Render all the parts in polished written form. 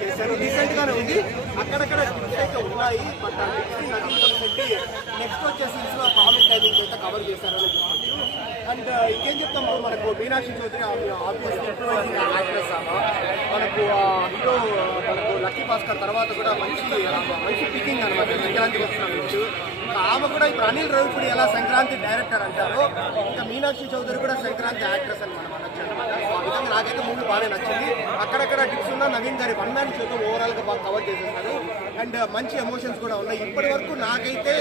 చేశారు. రీసెంట్ గానే ఉంది, అక్కడక్కడ అయితే ఉన్నాయి. బట్ నెక్స్ట్ వచ్చే సీన్స్ లో కామిక్ టైమింగ్ అయితే కవర్ చేశారని చెప్పచ్చు. అండ్ ఇంకేం చెప్తాం, మనకు మీనాక్షి చౌదరి ఆబ్వియస్లీ యాక్ట్రెస్ మనకు హీరో మనకు లక్కీ భాస్కర్ తర్వాత కూడా మంచి పికింగ్ అనమాట. సంక్రాంతికి వస్తున్న నుంచి ఆమె కూడా ఇప్పుడు అనిల్ రావిపూడి ఎలా సంక్రాంతి డైరెక్టర్ అంటారో, ఇంకా మీనాక్షి చౌదరి కూడా సంక్రాంతి యాక్ట్రెస్ అని మనం అనొచ్చు అనమాట. సో ఆ విధంగా నాకైతే మూవీ బాగా నచ్చింది. అక్కడక్కడ టిప్స్ ఉన్న నవీన్ గారి వన్ మ్యాన్ షోతో ఓవరాల్ గా బాగా కవర్ చేసేసారు. అండ్ మంచి ఎమోషన్స్ కూడా ఉన్నాయి. ఇప్పటి వరకు నాకైతే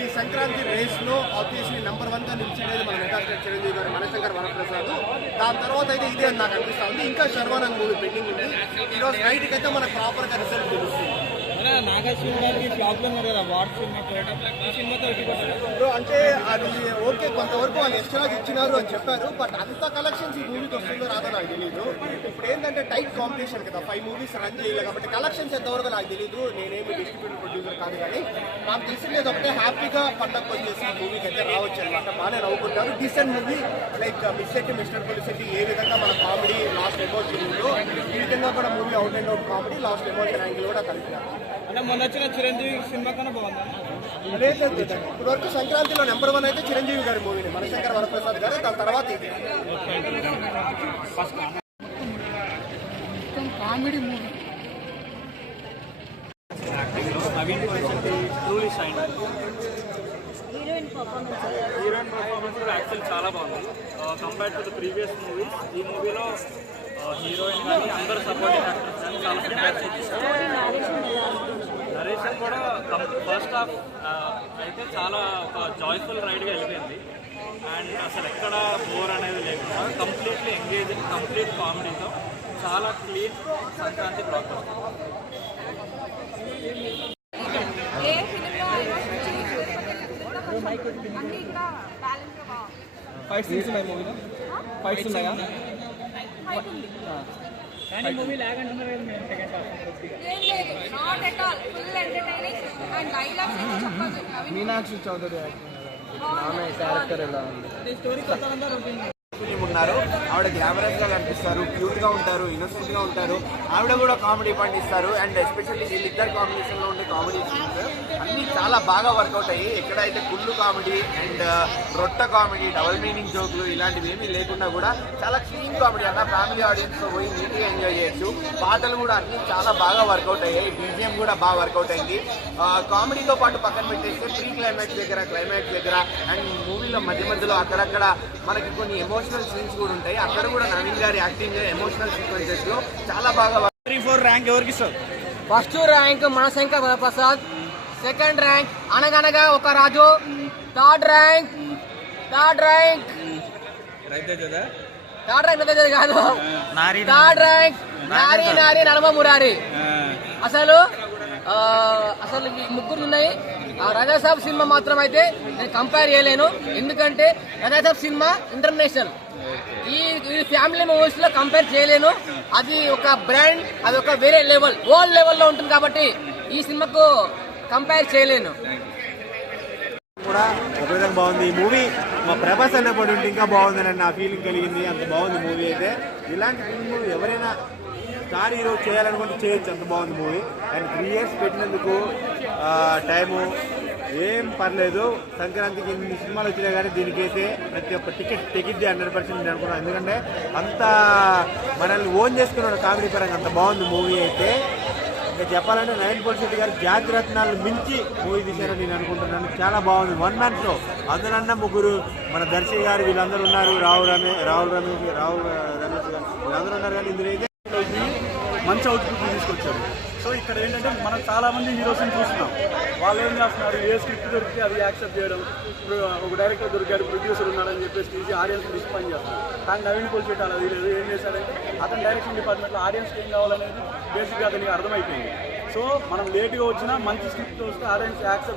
ఈ సంక్రాంతి రేస్ లో ఆబ్వియస్లీ నెంబర్ 1 గా నిలిచినది మన మెగాస్టార్ చిరంజీవి గారు, మనశంకర్ వరప్రసాద్. దాని తర్వాత అయితే ఇదే అని నాకు అనిపిస్తా ఉంది. ఇంకా శర్వానంద్ మూవీ పెండింగ్ ఉంది. ఈరోజు నైట్కి అయితే మనకు ప్రాపర్ గా రిజల్ట్ తెలుస్తుంది. అంటే అది ఓకే, కొంతవరకు వాళ్ళు ఎక్స్ట్రా ఇచ్చినారు అని చెప్పారు. బట్ అంత కలెక్షన్స్ ఈ మూవీకి వస్తుందో రాదో నాకు తెలియదు. ఇప్పుడు ఏంటంటే టైట్ కాంపిటీషన్ కదా, 5 మూవీస్ రన్ చేయలేదు కాబట్టి కలెక్షన్స్ ఎంతవరకు నాకు తెలియదు. నేనేమి డిస్ట్రిబ్యూటర్ ప్రొడ్యూసర్ కాదు, కానీ నాకు తెలిసింది ఒకటే, హ్యాపీగా పండగ వచ్చేసిన మూవీకి అయితే రావచ్చు అనమాట. బాగానే నవ్వుకుంటారు. Decent movie, like మిస్సెట్టి mister Polishetty ఏ విధంగా మన కామెడీ లాస్ట్ ఎమోషన్ ఉందో ఈ విధంగా కూడా movie out and out comedy last emotion angle కూడా కలిపినారు. అంటే మొన్న వచ్చిన చిరంజీవి సినిమా కన్నా బాగుంది. లేదు, ఇప్పుడు వరకు సంక్రాంతిలో నెంబర్ 1 అయితే చిరంజీవి గారి మూవీని, మనశంకర్ వరప్రసాద్ గారు. దాని తర్వాత ఇది కామెడీ మూవీ. హీరోయిన్ పర్ఫార్మెన్స్ కూడా యాక్చువల్ చాలా బాగుంది compare to the previous movies. ఈ మూవీలో హీరోయిన్ కానీ అందరూ సపోర్టింగ్ యాక్టర్స్ కానీ చాలా నరేషన్ కూడా ఫస్ట్ హాఫ్ అయితే చాలా ఒక జాయ్ఫుల్ రైడ్గా వెళ్ళిపోయింది. అండ్ అసలు ఎక్కడ బోర్ అనేది లేకుండా కంప్లీట్లీ ఎంగేజింగ్, కంప్లీట్ కామెడీతో చాలా clean Sankranti block buster. Fights ఉన్నాయి మూవీలో, ఫైట్స్ ఉన్నాయా? కానీ మూవీ లాగ్ అంటున్నారు కదా మీరు సెకండ్ హాఫ్. మీనాక్షి చౌదరి ఆమె క్యారెక్టర్ ఎలా ఉంది? స్టోరీ కొత్త ఉన్నారు. ఆవిడ గ్లామరస్ గా కనిపిస్తారు, క్యూట్ గా ఉంటారు, ఇన్నోసెంట్ గా ఉంటారు. ఆవిడ కూడా కామెడీ పండిస్తారు. అండ్ ఎస్పెషల్లీ వీళ్ళిద్దరు కాంబినేషన్ లో ఉండే కామెడీ సీన్స్ అన్ని చాలా బాగా వర్కౌట్ అయ్యి, ఎక్కడైతే కుళ్ళు కామెడీ అండ్ రొట్ట కామెడీ, డబుల్ మీనింగ్ జోకులు ఇలాంటివి ఏమీ లేకుండా కూడా చాలా క్లీన్ కామెడీ అన్న ఫ్యామిలీ ఆడియన్స్ తో పోయి నీట్ గా ఎంజాయ్ చేయొచ్చు. పాటలు కూడా అన్ని చాలా బాగా వర్కౌట్ అయ్యాయి. బీజిఎం కూడా బాగా వర్కౌట్ అయింది. కామెడీతో పాటు పక్కన పెట్టేస్తే ప్రీ క్లైమాక్స్ దగ్గర అండ్ మూవీలో మధ్యలో అక్కడక్కడ మనకి కొన్ని ఎమోషనల్ సీన్స్ కూడా ఉంటాయి. అక్కడ కూడా నవీన్ గారి యాక్టింగ్ ఎమోషనల్ సీక్వెన్సెస్ లో చాలా బాగా. 3-4 ర్యాంక్ ఎవరికి ఇస్తారు? First rank Manashankar Varaprasad, second rank అనగనగా ఒక రాజు, థర్డ్ ర్యాంక్ కాదు, థర్డ్ ర్యాంక్ నారీ నడమ మురారి. అసలు ఈ ముగ్గురు ఉన్నాయి. రాజాసాబ్ సినిమా మాత్రం అయితే నేను కంపేర్ చేయలేను, ఎందుకంటే రాజాసాబ్ సినిమా ఇంటర్నేషనల్, ఈ ఫ్యామిలీ మూవీస్ లో కంపేర్ చేయలేను. అది ఒక బ్రాండ్, అది ఒక వేరే లెవెల్, వరల్డ్ లెవెల్లో ఉంటుంది కాబట్టి ఈ సినిమాకు కంపేర్ చేయలేను. కూడా ఒక విధంగా బాగుంది ఈ మూవీ. మా ప్రభాస్ అన్నప్పుడు ఉంటే ఇంకా బాగుందని నా ఫీలింగ్ కలిగింది. అంత బాగుంది మూవీ అయితే. ఇలాంటి ఫిల్మ్ ఎవరైనా స్టార్ హీరో చేయాలనుకుంటే చేయొచ్చు, అంత బాగుంది మూవీ. అండ్ 3 years పెట్టినందుకు టైము ఏం పర్లేదు. సంక్రాంతికి ఇన్ని సినిమాలు వచ్చినా కానీ దీనికైతే ప్రతి ఒక్క టికెట్ తెగిద్ది 100% నేను అనుకున్నాను. ఎందుకంటే అంత మనల్ని ఓన్ చేసుకున్నాడు కామెడీ పరంగా, అంత బాగుంది మూవీ అయితే. ఇంకా చెప్పాలంటే నవీన్ పోలిశెట్టి గారు జాతి రత్నాలు మించి మూవీ తీశారని నేను అనుకుంటున్నాను. చాలా బాగుంది. 1 man షో. అందులో ముగ్గురు మన దర్శి గారు వీళ్ళందరూ ఉన్నారు, రావు రమేష్ గారు వీళ్ళందరూ ఉన్నారు. కానీ ఇందులో అయితే మంచి అవుట్పుట్ తీసుకొచ్చారు. సో ఇక్కడ ఏంటంటే మనం చాలా మంది హీరోస్ని చూస్తున్నాం, వాళ్ళు ఏం చేస్తున్నారు, ఏ స్క్రిప్ట్ దొరికితే అది యాక్సెప్ట్ చేయడం. ఇప్పుడు ఒక డైరెక్టర్ దొరికారు, ప్రొడ్యూసర్ ఉన్నాడని చెప్పేసి తీసి ఆడియన్స్ డిస్పాయింట్ చేస్తారు. కానీ నవీన్ పోలిశెట్టి అలా లేదు. ఏం చేశారంటే అతను డైరెక్షన్ డిపార్ట్మెంట్లో ఆడియన్స్కి ఏం కావాలనేది బేసిక్గా అతనికి అర్థమైపోయింది. సో మనం లేట్గా వచ్చినా మంచి స్క్రిప్ట్ వస్తే ఆడియన్స్ యాక్సెప్ట్